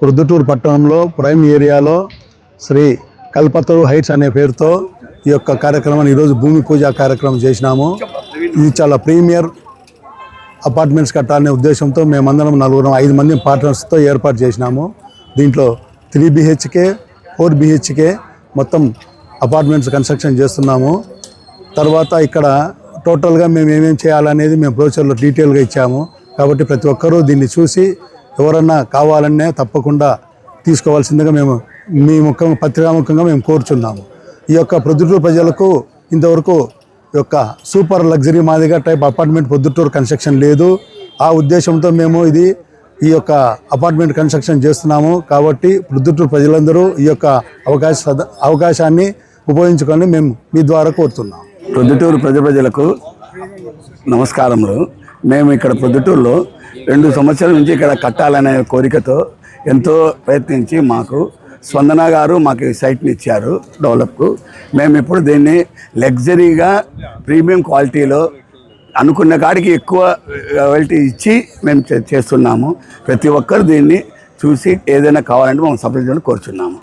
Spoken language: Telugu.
ప్రొద్దుటూరు పట్టణంలో ప్రైమ్ ఏరియాలో శ్రీ కల్పతరు హైట్స్ అనే పేరుతో ఈ యొక్క కార్యక్రమాన్ని ఈరోజు భూమి పూజ కార్యక్రమం చేసినాము. ఇది చాలా ప్రీమియర్ అపార్ట్మెంట్స్ కట్టాలనే ఉద్దేశంతో మేమందరం 5 మంది పార్ట్నర్స్తో ఏర్పాటు చేసినాము. దీంట్లో 3 BHK 4 BHK మొత్తం అపార్ట్మెంట్స్ కన్స్ట్రక్షన్ చేస్తున్నాము. తర్వాత ఇక్కడ టోటల్గా మేము ఏమేమి చేయాలనేది మేము బ్రోచర్లో డీటెయిల్గా ఇచ్చాము. కాబట్టి ప్రతి ఒక్కరూ దీన్ని చూసి ఎవరన్నా కావాలనే తప్పకుండా తీసుకోవాల్సిందిగా మేము మీ పత్రికాముఖంగా మేము కోరుచున్నాము. ఈ యొక్క ప్రొద్దుటూరు ప్రజలకు ఇంతవరకు యొక్క super luxury Madiga type apartment Proddatur construction లేదు. ఆ ఉద్దేశంతో మేము ఈ యొక్క అపార్ట్మెంట్ కన్స్ట్రక్షన్ చేస్తున్నాము. కాబట్టి ప్రొద్దుటూరు ప్రజలందరూ ఈ యొక్క అవకాశాన్ని ఉపయోగించుకొని మేము మీ ద్వారా కోరుతున్నాము. ప్రొద్దుటూరు ప్రజలకు నమస్కారములు. మేము ఇక్కడ ప్రొద్దుటూరులో 2 సంవత్సరాల నుంచి ఇక్కడ కట్టాలనే కోరికతో ఎంతో ప్రయత్నించి మాకు స్పందన గారు మాకు సైట్ని ఇచ్చారు డెవలప్కు. మేము ఇప్పుడు దీన్ని లగ్జరీగా ప్రీమియం క్వాలిటీలో అనుకున్న కాడికి ఎక్కువ క్వాలిటీ ఇచ్చి మేము చేస్తున్నాము. ప్రతి ఒక్కరు దీన్ని చూసి ఏదైనా కావాలంటే మనం సపరేట్ కోరుచున్నాము.